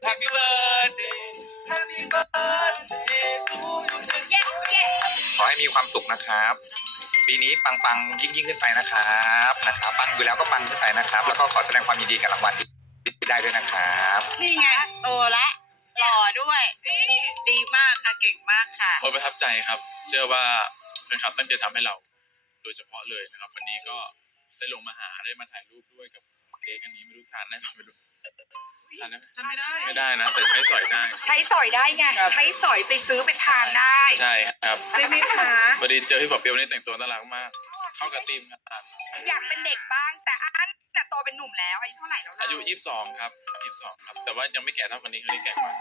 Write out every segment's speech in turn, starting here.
Happy birthday Happy birthday to you yes yes ขอให้มีความสุขนะครับ ปีนี้ปังๆยิ่งยิ่งๆขึ้นไปนะครับนะครับปังอยู่แล้วก็ปังขึ้นไปนะครับ แล้วก็ขอแสดงความยินดีกับรางวัลที่ได้ด้วยนะครับนี่ไงโตและหล่อด้วย ดีมากค่ะเก่งมากค่ะโอ้ยประทับใจครับ เชื่อว่าแฟนคลับตั้งใจทำให้เราโดยเฉพาะเลยนะครับ วันนี้ก็ได้ลงมาหาได้มาถ่ายรูปด้วยกับเค้กอันนี้ไม่รู้ทานได้ไหมไม่รู้ ทานได้ไหมทำไม่ได้ไม่ได้นะ แต่ใช้สอยได้ ใช้สอยได้ไงใช้สอยไปซื้อไปทานได้ ใช่ครับใช่ไหมคะ พอดีเจอพี่ปอบเปียววันนี้แต่งตัวน่ารักมาก เข้ากับทีมครับ อยากเป็นเด็กบ้าง แต่อันแต่โตเป็นหนุ่มแล้วอายุเท่าไหร่แล้วเราอายุ 22 ครับ 22 ครับ แต่ว่ายังไม่แก่เท่าวันนี้คนนี้แก่กว่า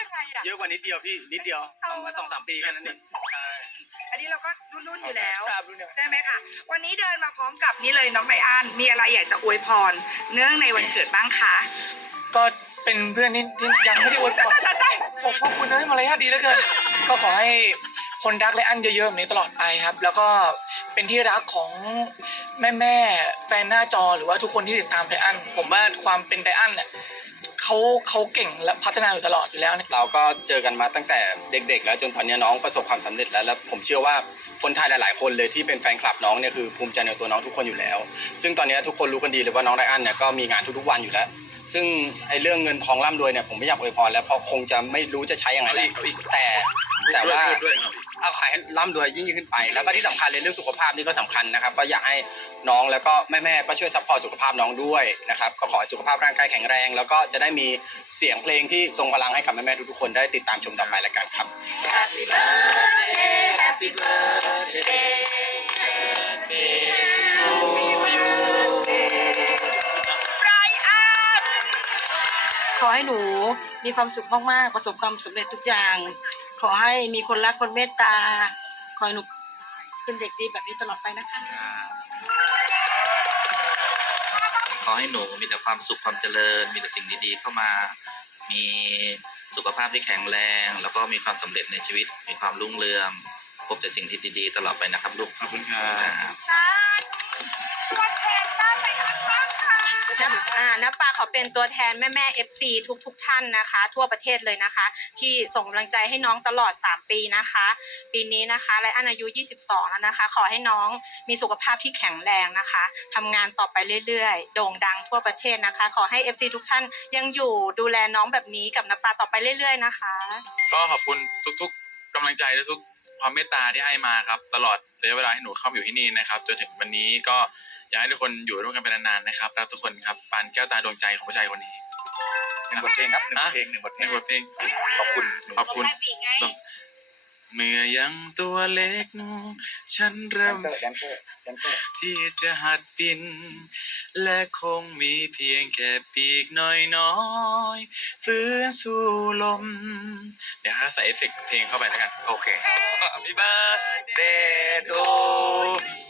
ยังไงอะเยอะกว่านิดเดียวพี่นิดเดียวประมาณสองสามปีแค่นั้นเองใช่อันนี้เราก็รุ่นๆอยู่แล้ว ครับรู้เนี่ย ใช่ไหมคะ วันนี้เดินมาพร้อมกับนี่เลยน้องไบอันมีอะไรอยากจะอวยพร เนื่องในวันเกิดบ้างคะ ก็เป็นเพื่อนที่ที่ยังไม่ได้อวยพรผมขอบคุณนะมารยาทดีเหลือเกินก็ขอให้คนรักและอันเยอะๆแบบนี้ตลอดไปครับ แล้วก็เป็นที่รักของแม่แม่ๆแฟนหน้าจอหรือว่าทุกคนที่ติดตามไดอัน ผมว่าความเป็นไดอันเนี่ยเขาเขาเก่งและพัฒนาอยู่ตลอดอยู่แล้วเนี่ยเราก็เจอกันมาตั้งแต่เด็ก ๆ แล้วจนตอนนี้น้องประสบความสำเร็จแล้วแล้วผมเชื่อว่าคนไทยหลายๆ คนเลยที่เป็นแฟนคลับน้องเนี่ยคือภูมิใจในตัวน้องทุกคนอยู่แล้ว ซึ่งตอนนี้ทุกคนรู้กันดีเลยว่าน้องไรอันเนี่ยก็มีงานทุกๆวันอยู่แล้ว ซึ่งไอ้เรื่องเงินทองร่ำรวยเนี่ยผมไม่อยากอวยพรแล้วเพราะคงจะไม่รู้จะใช้ยังไงเอาแล้อีวกเอาอีกแต่แต่ว่าด้วยด้วยครับเอาขายให้ร่ำรวยยิ่งยิ่งขึ้นไป แล้วก็ที่สำคัญเลยเรื่องสุขภาพนี่ก็สำคัญนะครับก็อยากให้น้องแล้วก็แม่ๆก็ช่วยซัพพอร์ตสุขภาพน้องด้วยนะครับก็ขอให้สุขภาพร่างกายแข็งแรง แล้วก็จะได้มีเสียงเพลงที่ทรงพลังให้กับแม่ๆทุกๆคนได้ติดตามชมต่อไปแล้วกันครับ Happy birthday Happy birthday Brian อให้หนูมีความสุขมากๆ ประสบความสำเร็จทุกอย่าง ขอให้มีคนรักคนเมตตา ขอให้หนูเป็นเด็กดีแบบนี้ตลอดไปนะคะ ขอให้หนูมีแต่ความสุขความเจริญ มีแต่สิ่งดีๆเข้ามา มีสุขภาพที่แข็งแรง แล้วก็มีความสำเร็จในชีวิต มีความรุ่งเรือง พบแต่สิ่งที่ดีๆ ตลอดไปนะครับลูก ขอบคุณครับ อ่าน้ำปลาขอเป็นตัวแทนแม่แม่ FC ทุกทุกท่านนะคะ ทั่วประเทศเลยนะคะ ที่ส่งกำลังใจให้น้องตลอด 3 ปีนะคะ ปีนี้นะคะและอายุ 22 แล้วนะคะ ขอให้น้องมีสุขภาพที่แข็งแรงนะคะทำงานต่อไปเรื่อยๆ โด่งดังทั่วประเทศนะคะ ขอให้ FC ทุกท่านยังอยู่ดูแลน้องแบบนี้กับน้ำปลาต่อไปเรื่อย ๆ นะคะ ก็ขอบคุณทุกๆกำลังใจและทุก ความเมตตาที่ให้มาครับ ตลอดระยะเวลาที่หนูเข้ามาอยู่ที่นี่นะครับจนถึงวันนี้ก็อยากให้ทุกคนอยู่ร่วมกันเป็นนานๆนะครับรักทุกคนครับปานแก้วตาดวงใจของผู้ชายคนนี้หนึ่งบทเพลงครับหนึ่งบทเพลงหนึ่งบทเพในลงบทเพลงขอบคุณขอบคุณ เมื่อยังตัวเล็ก ฉันแดเริ่มนเซอร์แดนเซอร์แดนเซอร์ที่จะหัดบิน และคงมีเพียงแค่ปีกน้อยๆฟื้นสู่ลม เดี๋ยวใส่เอฟเฟกต์เพลงเข้าไปแล้วกัน โอเค Happy birthday to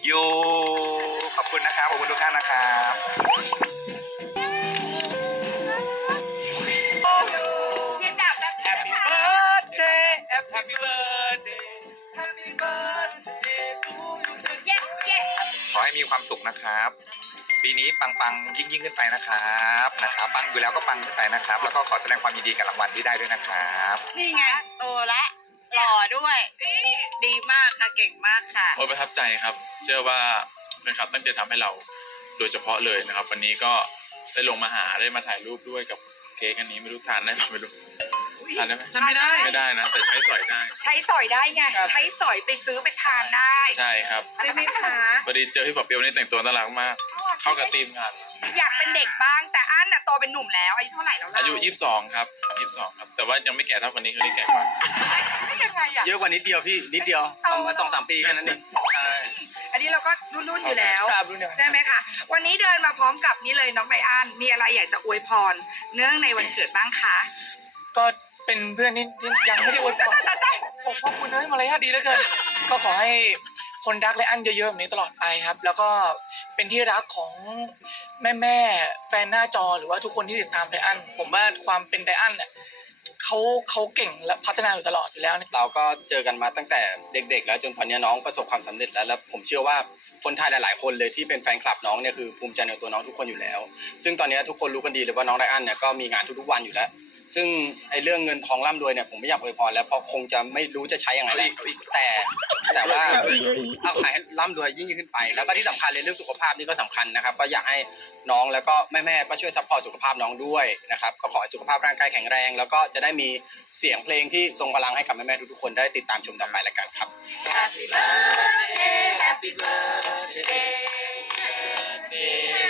you ขอบคุณนะครับ ขอบคุณทุกท่านนะครับ ความสุขนะครับ ปีนี้ปังๆยิ่งยิ่งๆขึ้นไปนะครับนะครับปังอยู่แล้วก็ปังขึ้นไปนะครับ แล้วก็ขอแสดงความยินดีกับรางวัลที่ได้ด้วยนะครับนี่ไงโตและหล่อด้วย ดีมากค่ะเก่งมากค่ะ โอ้ยประทับใจครับ เชื่อว่าแฟนคลับตั้งใจทำให้เราโดยเฉพาะเลยนะครับ วันนี้ก็ได้ลงมาหาได้มาถ่ายรูปด้วยกับเค้กอันนี้ไม่รู้ทานได้ไหมไม่รู้ ทานได้ไหมทำไม่ได้ ไม่ได้นะ แต่ใช้สอยได้ ใช้สอยได้ไงใช้สอยไปซื้อไปทานได้ใช่ครับใช่ไหมคะพอดีเจอพี่ปอบเปียววันนี้แต่งตัวน่ารักมาก เข้ากับทีมงาน อยากเป็นเด็กบ้างแต่อันน่ะโตเป็นหนุ่มแล้วอายุเท่าไหร่แล้วเราอายุ 22 ครับ 22 ครับ แต่ว่ายังไม่แก่เท่าวันนี้คนนี้แก่กว่ายังไงอะเยอะกว่านิดเดียวพี่นิดเดียวประมาณสองสามปีแค่นั้นเองใช่อันนี้เราก็รุ่นๆอยู่แล้ว ครับรู้เนี่ยใช่ไหมคะ วันนี้เดินมาพร้อมกับนี่เลยน้องไบอันมีอะไรอยากจะอวยพร เนื่องในวันเกิดบ้างคะ ก็ เป็นเพื่อนที่ที่ยังไม่ได้อวยพรผมขอบคุณนะมารยาทดีเหลือเกินก็ขอให้คนรักและอันเยอะๆแบบนี้ตลอดไปครับ แล้วก็เป็นที่รักของแม่แม่ๆแฟนหน้าจอหรือว่าทุกคนที่ติดตามไดอัน ผมว่าความเป็นไดอันเนี่ยเขาเขาเขาเก่งและพัฒนาอยู่ตลอดอยู่แล้ว เราก็เจอกันมาตั้งแต่เด็ก ๆ แล้วจนตอนนี้น้องประสบความสำเร็จแล้ว แล้วผมเชื่อว่าคนไทยหลายๆ คนเลยที่เป็นแฟนคลับน้องเนี่ยคือภูมิใจในตัวน้องทุกคนอยู่แล้ว ซึ่งตอนนี้ทุกคนรู้กันดีเลยว่าน้องไดอันเนี่ยก็มีงานทุกๆวันอยู่แล้ว ซึ่งไอ้เรื่องเงินทองร่ำรวยเนี่ยผมไม่อยากอวยพรแล้วเพราะคงจะไม่รู้จะใช้ยังไงเอาแล้อีวกเอาอีกแต่แต่ว่าเอาขายให้ร่ำรวยยิ่งขึ้นไป แล้วก็ที่สำคัญเลยเรื่องสุขภาพนี่ก็สำคัญนะครับ ก็อยากให้น้องแล้วก็แม่ๆก็ช่วยซัพพอร์ตสุขภาพน้องด้วยนะครับก็ขอให้สุขภาพร่างกายแข็งแรง แล้วก็จะได้มีเสียงเพลงที่ทรงพลังให้กับแม่ๆทุกๆคนได้ติดตามชมต่อไปแล้วกันครับ Happy birthday Happy birthday ข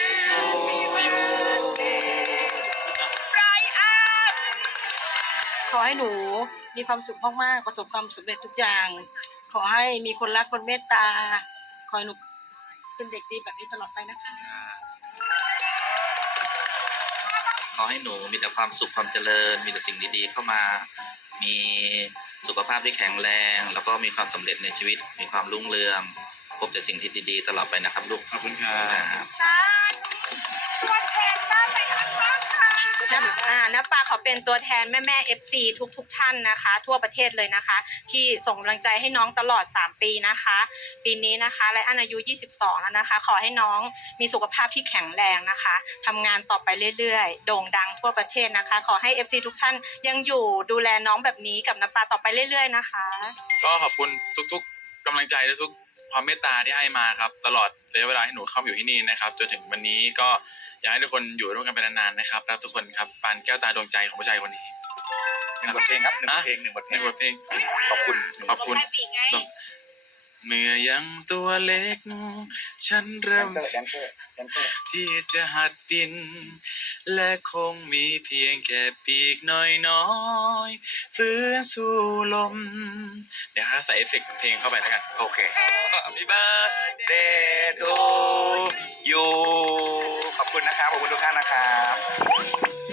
อให้หนูมีความสุขมากๆประสบความสำเร็จทุกอย่าง ขอให้มีคนรักคนเมตตา ขอให้หนูเป็นเด็กดีแบบนี้ตลอดไปนะคะ ขอให้หนูมีแต่ความสุขความเจริญ มีแต่สิ่งดีๆเข้ามา มีสุขภาพที่แข็งแรง แล้วก็มีความสำเร็จในชีวิต มีความรุ่งเรือง พบแต่สิ่งที่ดีๆ ตลอดไปนะครับลูก ขอบคุณครับ น้ำอ่าน้ำปลาขอเป็นตัวแทนแม่แม่ FC ทุกทุกท่านนะคะ ทั่วประเทศเลยนะคะ ที่ส่งกำลังใจให้น้องตลอด 3 ปีนะคะ ปีนี้นะคะและอายุ 22 แล้วนะคะ ขอให้น้องมีสุขภาพที่แข็งแรงนะคะทำงานต่อไปเรื่อยๆ โด่งดังทั่วประเทศนะคะ ขอให้ FC ทุกท่านยังอยู่ดูแลน้องแบบนี้กับน้ำปลาต่อไปเรื่อยๆนะคะ ก็ขอบคุณทุกๆกำลังใจและทุก ความเมตตาที่ให้มาครับ ตลอดระยะเวลาที่หนูเข้ามาอยู่ที่นี่นะครับจนถึงวันนี้ก็อยากให้ทุกคนอยู่ร่วมกันเป็นนานๆนะครับรักทุกคนครับปานแก้วตาดวงใจของผู้ชายคนนี้ หนึ่งบทเพลงครับหนึ่งบทเพลงหนึ่งบทหเพลนึ่งงบทเพลง ขอบคุณขอบคุณเมื่อยังตัวเล็ก ฉันแดเริ่นม เซอร์แดนเซอร์แดนเซอร์ที่จะหัดบิน และคงมีเพียงแค่ปีกน้อยๆฟื้นสู่ลม เดี๋ยวใส่เอฟเฟกต์เพลงเข้าไปแล้วกันโอเค Happy birthday to you ขอบคุณนะครับขอบคุณทุกท่านนะครับ